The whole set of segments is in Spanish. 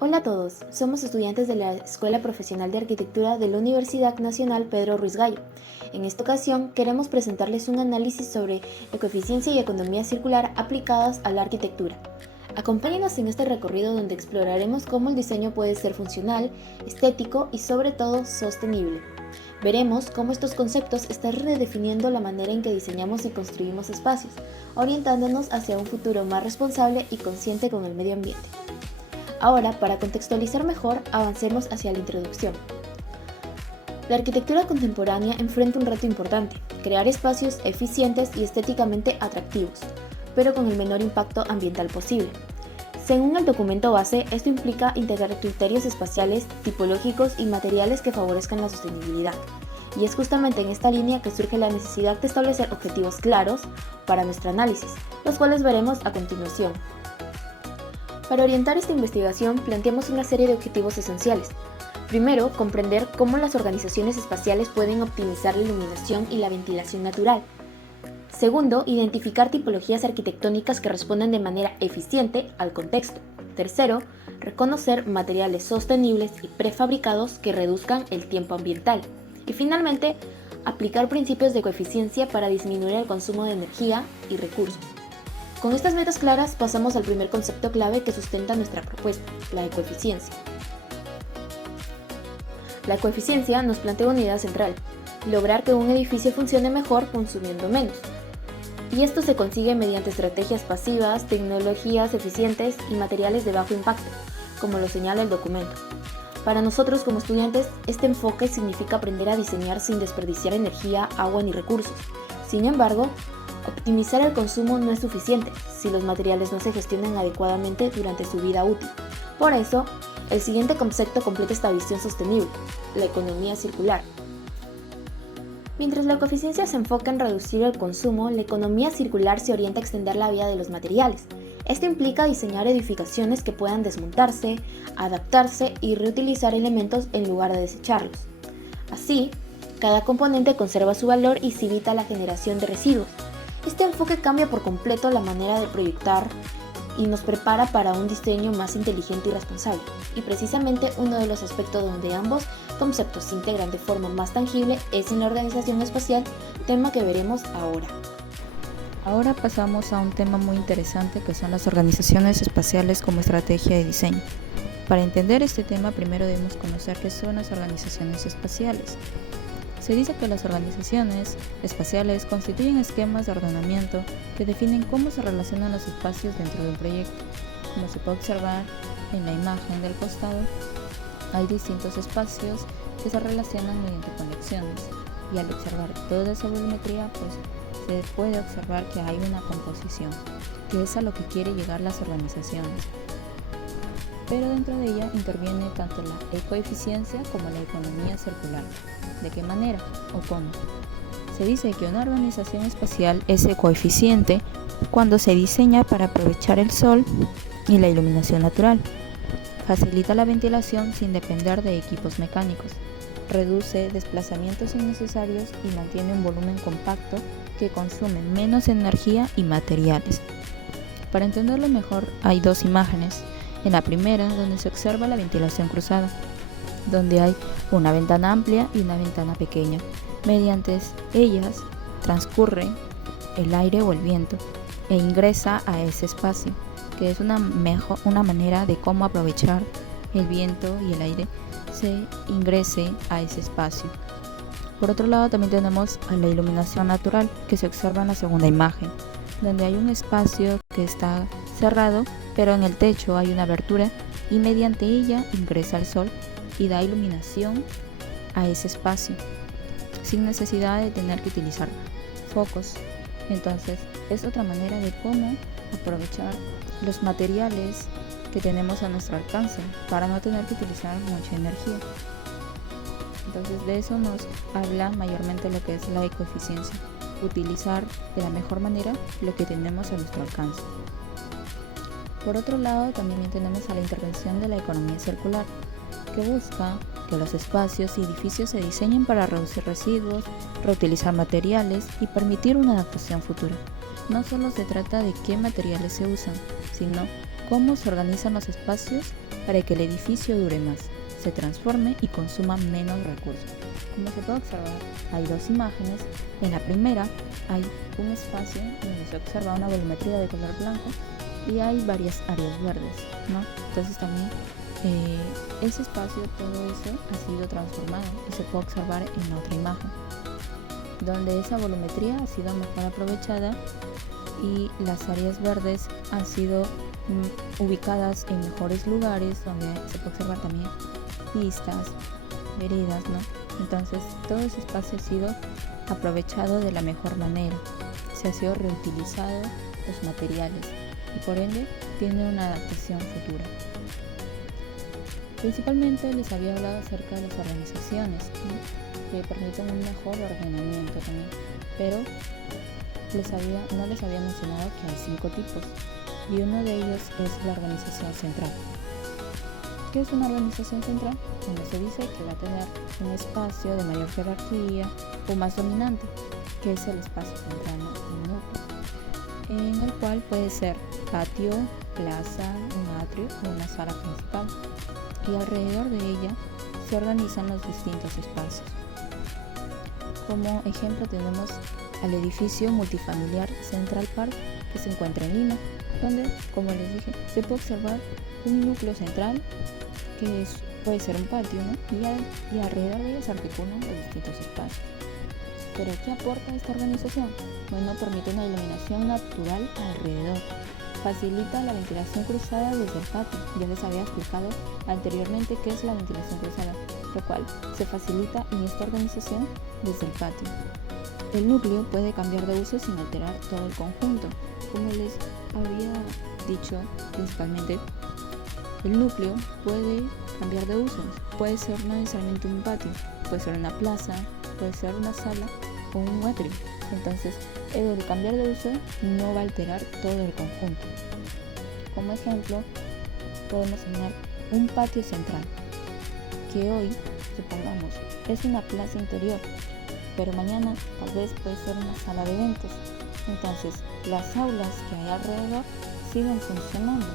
Hola a todos, somos estudiantes de la Escuela Profesional de Arquitectura de la Universidad Nacional Pedro Ruiz Gallo. En esta ocasión queremos presentarles un análisis sobre ecoeficiencia y economía circular aplicadas a la arquitectura. Acompáñenos en este recorrido donde exploraremos cómo el diseño puede ser funcional, estético y sobre todo sostenible. Veremos cómo estos conceptos están redefiniendo la manera en que diseñamos y construimos espacios, orientándonos hacia un futuro más responsable y consciente con el medio ambiente. Ahora, para contextualizar mejor, avancemos hacia la introducción. La arquitectura contemporánea enfrenta un reto importante: crear espacios eficientes y estéticamente atractivos, pero con el menor impacto ambiental posible. Según el documento base, esto implica integrar criterios espaciales, tipológicos y materiales que favorezcan la sostenibilidad. Y es justamente en esta línea que surge la necesidad de establecer objetivos claros para nuestro análisis, los cuales veremos a continuación. Para orientar esta investigación, planteamos una serie de objetivos esenciales. Primero, comprender cómo las organizaciones espaciales pueden optimizar la iluminación y la ventilación natural. Segundo, identificar tipologías arquitectónicas que respondan de manera eficiente al contexto. Tercero, reconocer materiales sostenibles y prefabricados que reduzcan el tiempo ambiental. Y finalmente, aplicar principios de ecoeficiencia para disminuir el consumo de energía y recursos. Con estas metas claras, pasamos al primer concepto clave que sustenta nuestra propuesta: la ecoeficiencia. La ecoeficiencia nos plantea una idea central: lograr que un edificio funcione mejor consumiendo menos. Y esto se consigue mediante estrategias pasivas, tecnologías eficientes y materiales de bajo impacto, como lo señala el documento. Para nosotros como estudiantes, este enfoque significa aprender a diseñar sin desperdiciar energía, agua ni recursos. Sin embargo, optimizar el consumo no es suficiente si los materiales no se gestionan adecuadamente durante su vida útil. Por eso, el siguiente concepto completa esta visión sostenible: la economía circular. Mientras la ecoeficiencia se enfoca en reducir el consumo, la economía circular se orienta a extender la vida de los materiales. Esto implica diseñar edificaciones que puedan desmontarse, adaptarse y reutilizar elementos en lugar de desecharlos. Así, cada componente conserva su valor y se evita la generación de residuos. Este enfoque cambia por completo la manera de proyectar y nos prepara para un diseño más inteligente y responsable. Y precisamente uno de los aspectos donde ambos conceptos se integran de forma más tangible es en la organización espacial, tema que veremos ahora. Ahora pasamos a un tema muy interesante que son las organizaciones espaciales como estrategia de diseño. Para entender este tema, primero debemos conocer qué son las organizaciones espaciales. Se dice que las organizaciones espaciales constituyen esquemas de ordenamiento que definen cómo se relacionan los espacios dentro de un proyecto. Como se puede observar en la imagen del costado, hay distintos espacios que se relacionan mediante conexiones, y al observar toda esa volumetría, se puede observar que hay una composición, que es a lo que quiere llegar las organizaciones. Pero dentro de ella interviene tanto la ecoeficiencia como la economía circular. ¿De qué manera o cómo? Se dice que una organización espacial es ecoeficiente cuando se diseña para aprovechar el sol y la iluminación natural, facilita la ventilación sin depender de equipos mecánicos, reduce desplazamientos innecesarios y mantiene un volumen compacto que consume menos energía y materiales. Para entenderlo mejor, hay dos imágenes. En la primera, donde se observa la ventilación cruzada, donde hay una ventana amplia y una ventana pequeña. Mediante ellas transcurre el aire o el viento e ingresa a ese espacio, que es una manera de cómo aprovechar el viento y el aire se ingrese a ese espacio. Por otro lado, también tenemos a la iluminación natural, que se observa en la segunda imagen, donde hay un espacio que está cerrado, pero en el techo hay una abertura y mediante ella ingresa el sol y da iluminación a ese espacio, sin necesidad de tener que utilizar focos. Entonces, es otra manera de cómo aprovechar los materiales que tenemos a nuestro alcance para no tener que utilizar mucha energía. Entonces, de eso nos habla mayormente lo que es la ecoeficiencia: utilizar de la mejor manera lo que tenemos a nuestro alcance. Por otro lado, también tenemos a la intervención de la economía circular, que busca que los espacios y edificios se diseñen para reducir residuos, reutilizar materiales y permitir una adaptación futura. No solo se trata de qué materiales se usan, sino cómo se organizan los espacios para que el edificio dure más, se transforme y consuma menos recursos. Como se puede observar, hay dos imágenes. En la primera hay un espacio donde se observa una volumetría de color blanco y hay varias áreas verdes, ¿no? Entonces también ese espacio, todo eso ha sido transformado y se puede observar en la otra imagen, donde esa volumetría ha sido mejor aprovechada y las áreas verdes han sido ubicadas en mejores lugares, donde se puede observar también pistas, veredas, ¿no? Entonces todo ese espacio ha sido aprovechado de la mejor manera, se ha sido reutilizado los materiales y por ende tiene una adaptación futura. Principalmente les había hablado acerca de las organizaciones, ¿no?, que permiten un mejor ordenamiento también, pero no les había mencionado que hay 5 tipos y uno de ellos es la organización central. ¿Qué es una organización central? Bueno, se dice que va a tener un espacio de mayor jerarquía o más dominante, que es el espacio central, ¿no?, el núcleo, en el cual puede ser patio, plaza, un atrio o una sala principal, y alrededor de ella se organizan los distintos espacios. Como ejemplo tenemos al edificio multifamiliar Central Park, que se encuentra en Lima, donde, como les dije, se puede observar un núcleo central que puede ser un patio, ¿no?, y alrededor de ella se articulan los distintos espacios. ¿Pero qué aporta esta organización? Bueno, permite una iluminación natural alrededor, facilita la ventilación cruzada desde el patio. Ya les había explicado anteriormente qué es la ventilación cruzada, lo cual se facilita en esta organización desde el patio. El núcleo puede cambiar de uso sin alterar todo el conjunto. Como les había dicho, principalmente el núcleo puede cambiar de usos. Puede ser no necesariamente un patio, puede ser una plaza, puede ser una sala o un atrio. Entonces, el cambiar de uso no va a alterar todo el conjunto. Como ejemplo, podemos tener un patio central, que hoy, supongamos, es una plaza interior, pero mañana tal vez puede ser una sala de eventos. Entonces, las aulas que hay alrededor siguen funcionando,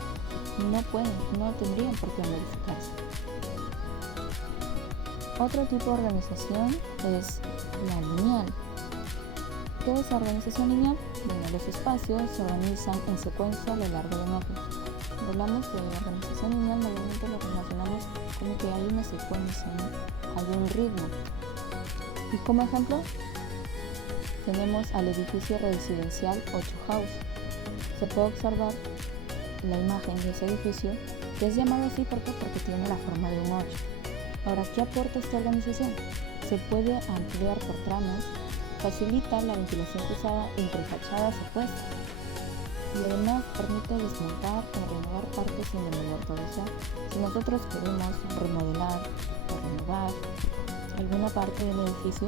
no tendrían por qué modificarse. Otro tipo de organización es la lineal. ¿Qué es la organización lineal? Bueno, los espacios se organizan en secuencia a lo largo de un eje. Cuando hablamos de organización lineal, mayormente lo relacionamos como que hay una secuencia, ¿no?, hay un ritmo. Y como ejemplo, tenemos al edificio residencial 8 House. Se puede observar la imagen de ese edificio, que es llamado así porque tiene la forma de un 8. Ahora, ¿qué aporta esta organización? Se puede ampliar por tramos, facilita la ventilación cruzada entre fachadas opuestas y además permite desmontar o renovar partes sin demoler todo. O sea, si nosotros queremos remodelar o renovar alguna parte del edificio,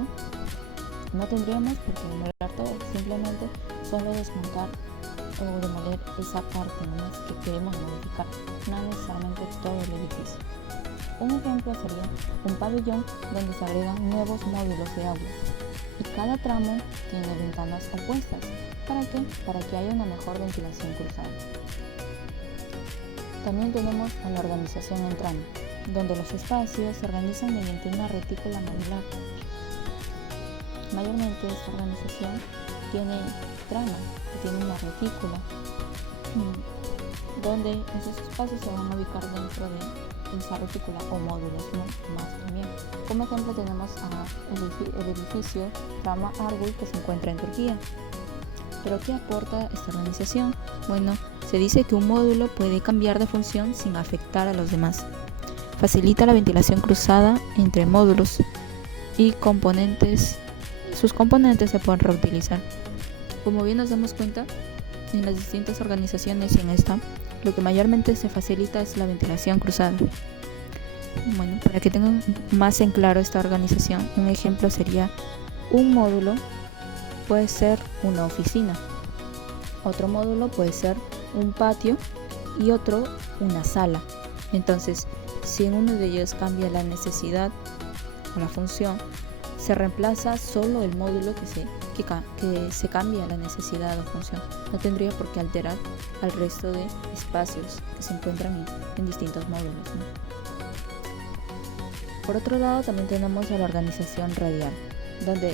no tendríamos por qué demoler todo, simplemente solo desmontar o demoler esa parte nomás que queremos modificar, no necesariamente todo el edificio. Un ejemplo sería un pabellón donde se agregan nuevos módulos de aulas y cada tramo tiene ventanas opuestas. ¿Para qué? Para que haya una mejor ventilación cruzada. También tenemos a la organización en tramo, donde los espacios se organizan mediante una retícula modular. Mayormente esta organización tiene trama, que tiene una retícula, donde esos espacios se van a ubicar dentro de esa retícula o módulos, ¿no?, más también. Como ejemplo tenemos el edificio Trama Argül, que se encuentra en Turquía. ¿Pero qué aporta esta organización? Bueno, se dice que un módulo puede cambiar de función sin afectar a los demás. Facilita la ventilación cruzada entre módulos y sus componentes se pueden reutilizar. Como bien nos damos cuenta, en las distintas organizaciones y en esta, lo que mayormente se facilita es la ventilación cruzada. Bueno, para que tengan más en claro esta organización, un ejemplo sería un módulo puede ser una oficina, otro módulo puede ser un patio y otro una sala. Entonces, si en uno de ellos cambia la necesidad o la función, se reemplaza solo el módulo que se que se cambia la necesidad o función. No tendría por qué alterar al resto de espacios que se encuentran en distintos módulos, ¿no? Por otro lado, también tenemos a la organización radial, donde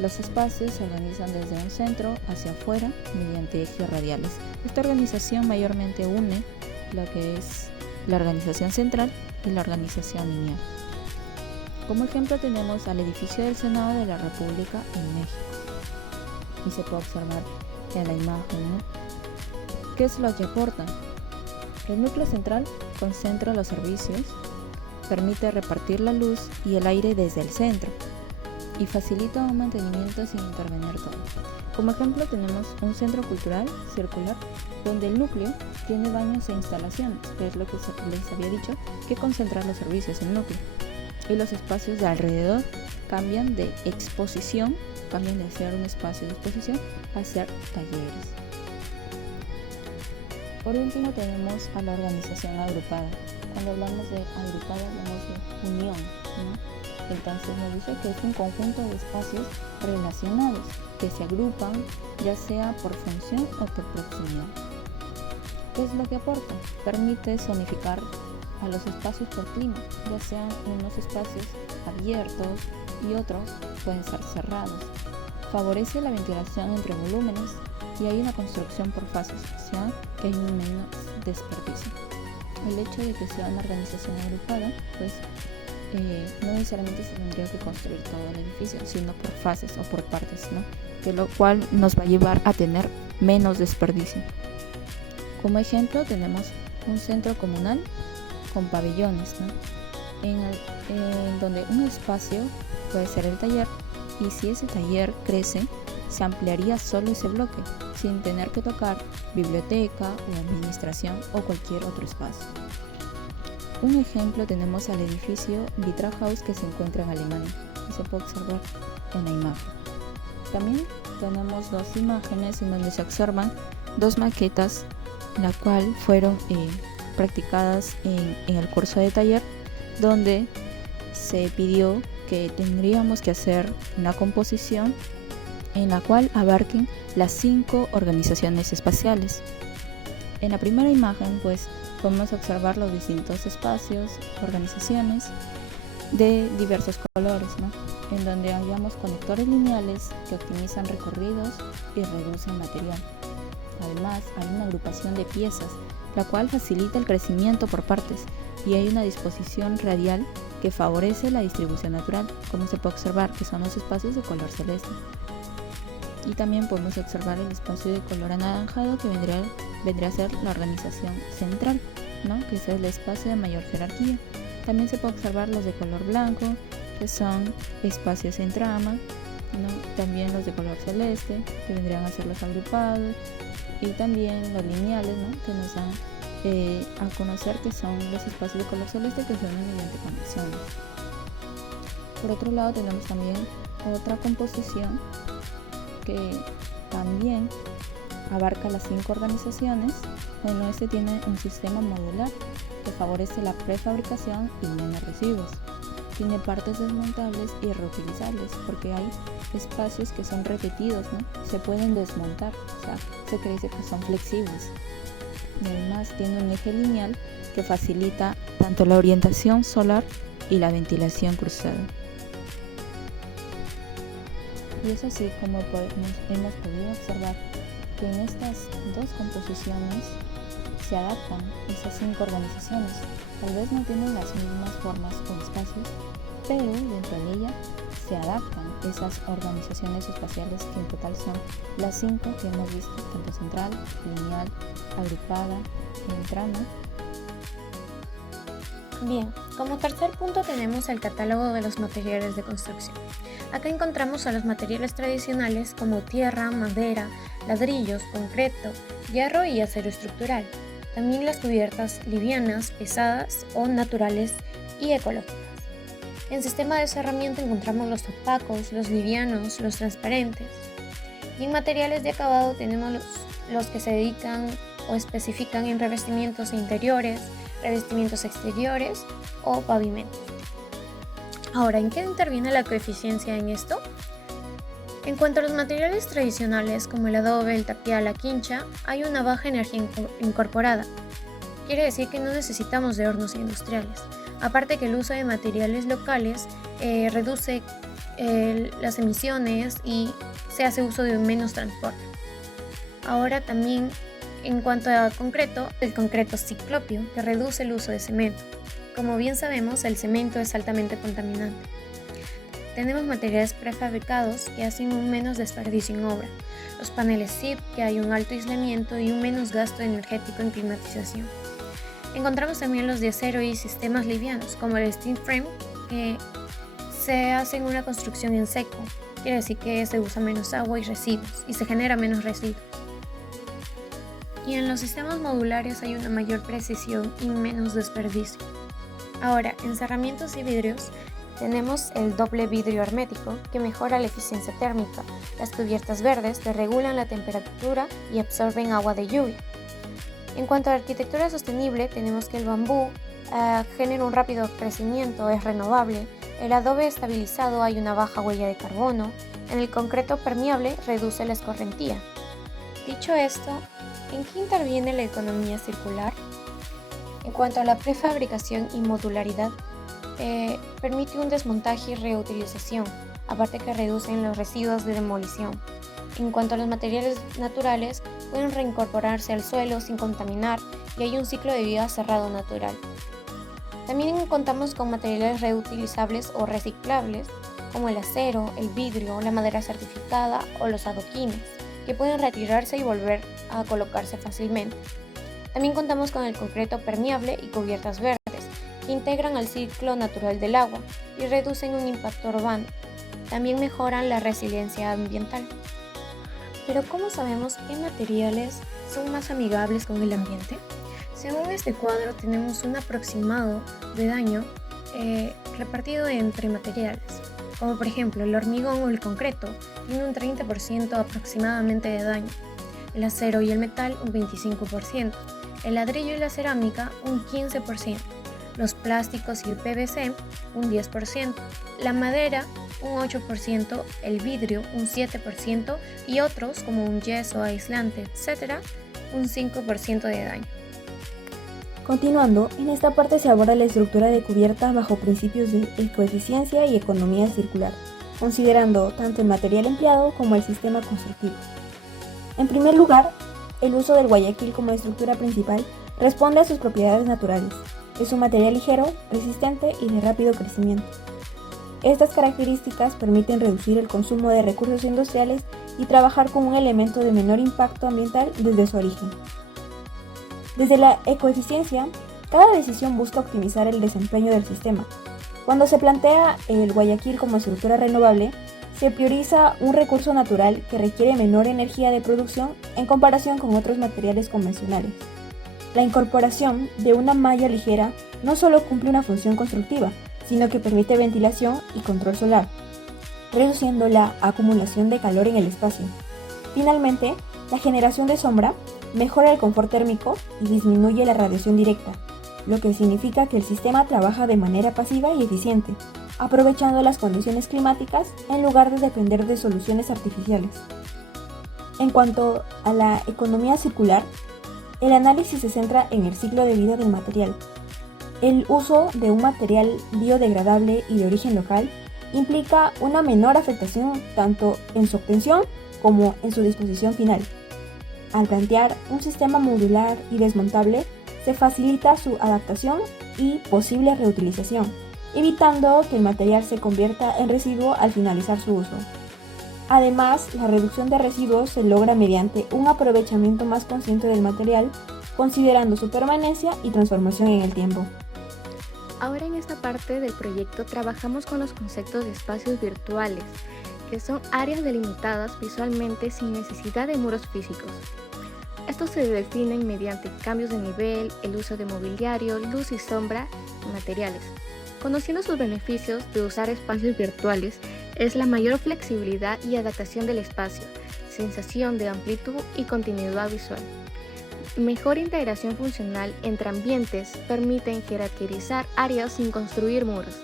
los espacios se organizan desde un centro hacia afuera mediante ejes radiales. Esta organización mayormente une lo que es la organización central y la organización lineal. Como ejemplo tenemos al edificio del Senado de la República en México. Y se puede observar en la imagen, ¿no? ¿Qué es lo que aportan? El núcleo central concentra los servicios, permite repartir la luz y el aire desde el centro y facilita un mantenimiento sin intervenir todo. Como ejemplo tenemos un centro cultural circular donde el núcleo tiene baños e instalaciones, que es lo que les había dicho, que concentra los servicios en el núcleo. Y los espacios de alrededor cambian de exposición, cambian de ser un espacio de exposición a ser talleres. Por último tenemos a la organización agrupada. Cuando hablamos de agrupada hablamos de unión, ¿no? Entonces nos dice que es un conjunto de espacios relacionados que se agrupan ya sea por función o por proximidad. ¿Qué es lo que aporta? Permite zonificar a los espacios por clima, ya sean unos espacios abiertos y otros pueden ser cerrados. Favorece la ventilación entre volúmenes y hay una construcción por fases, o sea que hay un menos desperdicio. El hecho de que sea una organización agrupada, pues no necesariamente se tendría que construir todo el edificio, sino por fases o por partes, ¿no? Que lo cual nos va a llevar a tener menos desperdicio. Como ejemplo tenemos un centro comunal con pabellones, ¿no? En donde un espacio puede ser el taller y si ese taller crece se ampliaría solo ese bloque sin tener que tocar biblioteca o administración o cualquier otro espacio. Un ejemplo tenemos al edificio Vitra House que se encuentra en Alemania y se puede observar en la imagen. También tenemos dos imágenes en donde se observan dos maquetas, la cual fueron practicadas en el curso de taller, donde se pidió que tendríamos que hacer una composición en la cual abarquen las 5 organizaciones espaciales. En la primera imagen pues podemos observar los distintos espacios, organizaciones de diversos colores, ¿no? En donde hallamos conectores lineales que optimizan recorridos y reducen material. Además hay una agrupación de piezas, la cual facilita el crecimiento por partes, y hay una disposición radial que favorece la distribución natural, como se puede observar que son los espacios de color celeste. Y también podemos observar el espacio de color anaranjado que vendría a ser la organización central, ¿no? Que es el espacio de mayor jerarquía. También se puede observar los de color blanco, que son espacios en trama, ¿no? También los de color celeste, que vendrían a ser los agrupados, y también los lineales, ¿no? Que nos dan a conocer que son los espacios de color celeste que se unen mediante conexiones. Por otro lado tenemos también otra composición que también abarca las 5 organizaciones. Bueno, este tiene un sistema modular que favorece la prefabricación y menos residuos. Tiene partes desmontables y reutilizables porque hay espacios que son repetidos, ¿no? Se pueden desmontar, o sea, se cree que son flexibles. Y además tiene un eje lineal que facilita tanto la orientación solar y la ventilación cruzada. Y es así como hemos podido observar que en estas dos composiciones se adaptan esas 5 organizaciones. Tal vez no tienen las mismas formas o espacios, pero dentro de ella se adaptan esas organizaciones espaciales que en total son las 5 que hemos visto, tanto central, lineal, agrupada, en trama. Bien, como tercer punto tenemos el catálogo de los materiales de construcción. Acá encontramos a los materiales tradicionales como tierra, madera, ladrillos, concreto, hierro y acero estructural. También las cubiertas livianas, pesadas o naturales y ecológicas. En sistema de cerramiento encontramos los opacos, los livianos, los transparentes. Y en materiales de acabado tenemos los que se dedican o especifican en revestimientos interiores, revestimientos exteriores o pavimentos. Ahora, ¿en qué interviene la coeficiencia en esto? En cuanto a los materiales tradicionales como el adobe, el tapial, la quincha, hay una baja energía incorporada. Quiere decir que no necesitamos de hornos industriales. Aparte que el uso de materiales locales reduce las emisiones y se hace uso de menos transporte. Ahora también en cuanto a concreto, el concreto ciclopio que reduce el uso de cemento. Como bien sabemos, el cemento es altamente contaminante. Tenemos materiales prefabricados que hacen un menos desperdicio en obra. Los paneles SIP que hay un alto aislamiento y un menos gasto energético en climatización. Encontramos también los de acero y sistemas livianos como el steel frame que se hace en una construcción en seco. Quiere decir que se usa menos agua y residuos y se genera menos residuos. Y en los sistemas modulares hay una mayor precisión y menos desperdicio. Ahora, en cerramientos y vidrios tenemos el doble vidrio hermético que mejora la eficiencia térmica. Las cubiertas verdes que regulan la temperatura y absorben agua de lluvia. En cuanto a arquitectura sostenible, tenemos que el bambú genera un rápido crecimiento, es renovable. El adobe estabilizado hay una baja huella de carbono. En el concreto permeable reduce la escorrentía. Dicho esto, ¿en qué interviene la economía circular? En cuanto a la prefabricación y modularidad, permite un desmontaje y reutilización, aparte que reducen los residuos de demolición. En cuanto a los materiales naturales, pueden reincorporarse al suelo sin contaminar y hay un ciclo de vida cerrado natural. También contamos con materiales reutilizables o reciclables, como el acero, el vidrio, la madera certificada o los adoquines, que pueden retirarse y volver a colocarse fácilmente. También contamos con el concreto permeable y cubiertas verdes, que integran al ciclo natural del agua y reducen un impacto urbano. También mejoran la resiliencia ambiental. Pero ¿cómo sabemos qué materiales son más amigables con el ambiente? Según este cuadro tenemos un aproximado de daño repartido entre materiales, como por ejemplo el hormigón o el concreto tiene un 30% aproximadamente de daño, el acero y el metal un 25%, el ladrillo y la cerámica un 15%, los plásticos y el PVC un 10%, la madera un 8%, el vidrio un 7% y otros como un yeso, aislante, etc. un 5% de daño. Continuando, en esta parte se aborda la estructura de cubierta bajo principios de ecoeficiencia y economía circular, considerando tanto el material empleado como el sistema constructivo. En primer lugar, el uso del guayaquil como estructura principal responde a sus propiedades naturales. Es un material ligero, resistente y de rápido crecimiento. Estas características permiten reducir el consumo de recursos industriales y trabajar con un elemento de menor impacto ambiental desde su origen. Desde la ecoeficiencia, cada decisión busca optimizar el desempeño del sistema. Cuando se plantea el guayaquil como estructura renovable, se prioriza un recurso natural que requiere menor energía de producción en comparación con otros materiales convencionales. La incorporación de una malla ligera no solo cumple una función constructiva, sino que permite ventilación y control solar, reduciendo la acumulación de calor en el espacio. Finalmente, la generación de sombra mejora el confort térmico y disminuye la radiación directa, lo que significa que el sistema trabaja de manera pasiva y eficiente, aprovechando las condiciones climáticas en lugar de depender de soluciones artificiales. En cuanto a la economía circular, el análisis se centra en el ciclo de vida del material. El uso de un material biodegradable y de origen local implica una menor afectación tanto en su obtención como en su disposición final. Al plantear un sistema modular y desmontable, se facilita su adaptación y posible reutilización, evitando que el material se convierta en residuo al finalizar su uso. Además, la reducción de residuos se logra mediante un aprovechamiento más consciente del material, considerando su permanencia y transformación en el tiempo. Ahora en esta parte del proyecto trabajamos con los conceptos de espacios virtuales, que son áreas delimitadas visualmente sin necesidad de muros físicos. Estos se definen mediante cambios de nivel, el uso de mobiliario, luz y sombra y materiales. Conociendo sus beneficios de usar espacios virtuales es la mayor flexibilidad y adaptación del espacio, sensación de amplitud y continuidad visual. Mejor integración funcional entre ambientes permiten jerarquizar áreas sin construir muros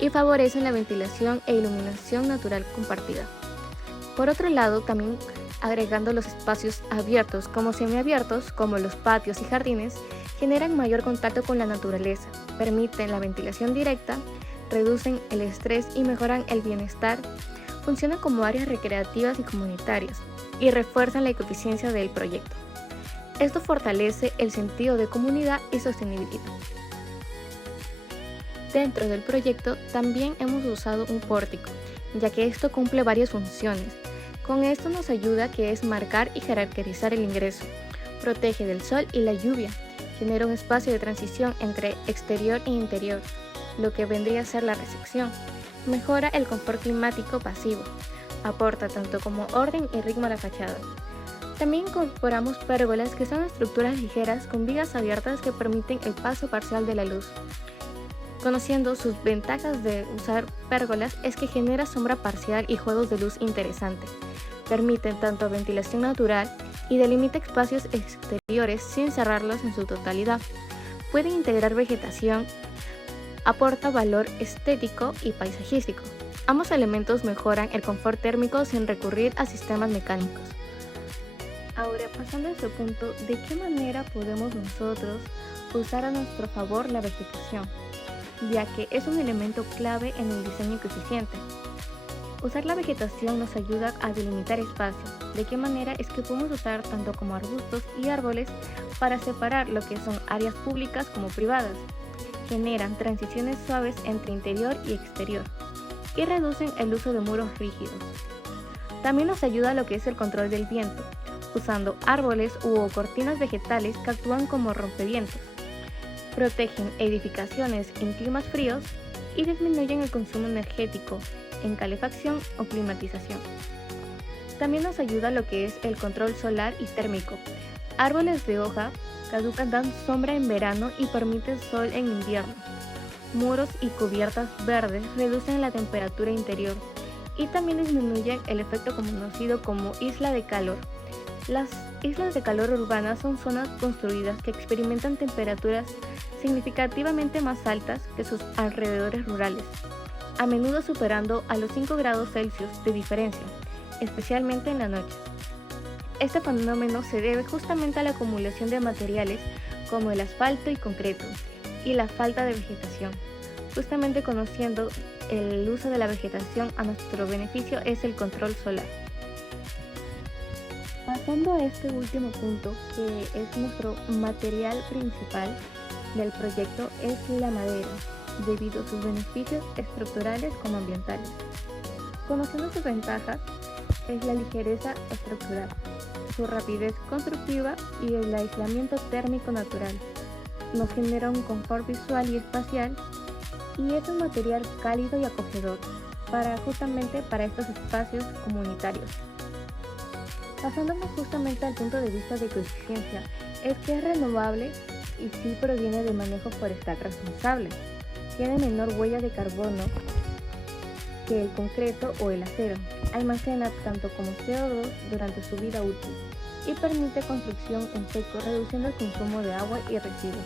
y favorecen la ventilación e iluminación natural compartida. Por otro lado, también agregando los espacios abiertos como semiabiertos, como los patios y jardines, generan mayor contacto con la naturaleza, permiten la ventilación directa, reducen el estrés y mejoran el bienestar, funcionan como áreas recreativas y comunitarias y refuerzan la eficiencia del proyecto. Esto fortalece el sentido de comunidad y sostenibilidad. Dentro del proyecto también hemos usado un pórtico, ya que esto cumple varias funciones. Con esto nos ayuda que es marcar y jerarquizar el ingreso, protege del sol y la lluvia, genera un espacio de transición entre exterior e interior, lo que vendría a ser la recepción, mejora el confort climático pasivo, aporta tanto como orden y ritmo a la fachada. También incorporamos pérgolas, que son estructuras ligeras con vigas abiertas que permiten el paso parcial de la luz. Conociendo sus ventajas de usar pérgolas es que genera sombra parcial y juegos de luz interesantes. Permiten tanto ventilación natural y delimita espacios exteriores sin cerrarlos en su totalidad. Pueden integrar vegetación, aporta valor estético y paisajístico. Ambos elementos mejoran el confort térmico sin recurrir a sistemas mecánicos. Ahora, pasando a este punto, ¿de qué manera podemos nosotros usar a nuestro favor la vegetación? Ya que es un elemento clave en el diseño ecoeficiente. Usar la vegetación nos ayuda a delimitar espacios. ¿De qué manera? Es que podemos usar tanto como arbustos y árboles para separar lo que son áreas públicas como privadas. Generan transiciones suaves entre interior y exterior y reducen el uso de muros rígidos. También nos ayuda a lo que es el control del viento, usando árboles u cortinas vegetales que actúan como rompevientos. Protegen edificaciones en climas fríos y disminuyen el consumo energético en calefacción o climatización. También nos ayuda lo que es el control solar y térmico. Árboles de hoja caduca dan sombra en verano y permiten sol en invierno. Muros y cubiertas verdes reducen la temperatura interior y también disminuyen el efecto conocido como isla de calor. Las islas de calor urbanas son zonas construidas que experimentan temperaturas significativamente más altas que sus alrededores rurales, a menudo superando a los 5 grados Celsius de diferencia, especialmente en la noche. Este fenómeno se debe justamente a la acumulación de materiales como el asfalto y concreto y la falta de vegetación. Justamente conociendo el uso de la vegetación a nuestro beneficio es el control solar. Pasando a este último punto, que es nuestro material principal del proyecto, es la madera, debido a sus beneficios estructurales como ambientales. Conociendo sus ventajas, es la ligereza estructural, su rapidez constructiva y el aislamiento térmico natural. Nos genera un confort visual y espacial y es un material cálido y acogedor justamente para estos espacios comunitarios. Pasándonos justamente al punto de vista de ecoeficiencia, es que es renovable y sí proviene de manejo forestal responsable. Tiene menor huella de carbono que el concreto o el acero. Almacena tanto como CO2 durante su vida útil y permite construcción en seco, reduciendo el consumo de agua y residuos.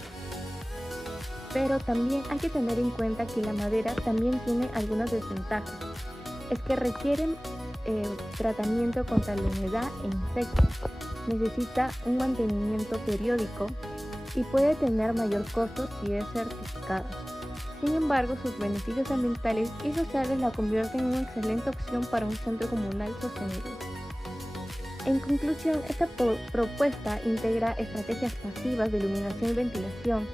Pero también hay que tener en cuenta que la madera también tiene algunas desventajas. Es que requieren tratamiento contra la humedad e insectos, necesita un mantenimiento periódico y puede tener mayor costo si es certificada. Sin embargo, sus beneficios ambientales y sociales la convierten en una excelente opción para un centro comunal sostenible. En conclusión, esta propuesta integra estrategias pasivas de iluminación y ventilación,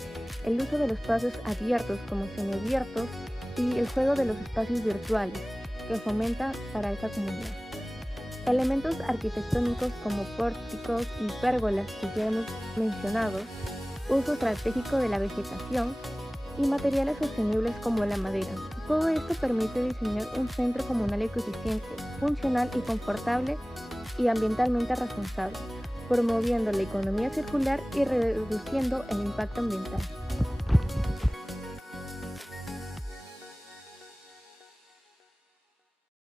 el uso de los espacios abiertos como semiabiertos y el juego de los espacios virtuales, que fomenta para esa comunidad. Elementos arquitectónicos como pórticos y pérgolas que ya hemos mencionado, uso estratégico de la vegetación y materiales sostenibles como la madera. Todo esto permite diseñar un centro comunal ecoeficiente, funcional y confortable y ambientalmente responsable, promoviendo la economía circular y reduciendo el impacto ambiental.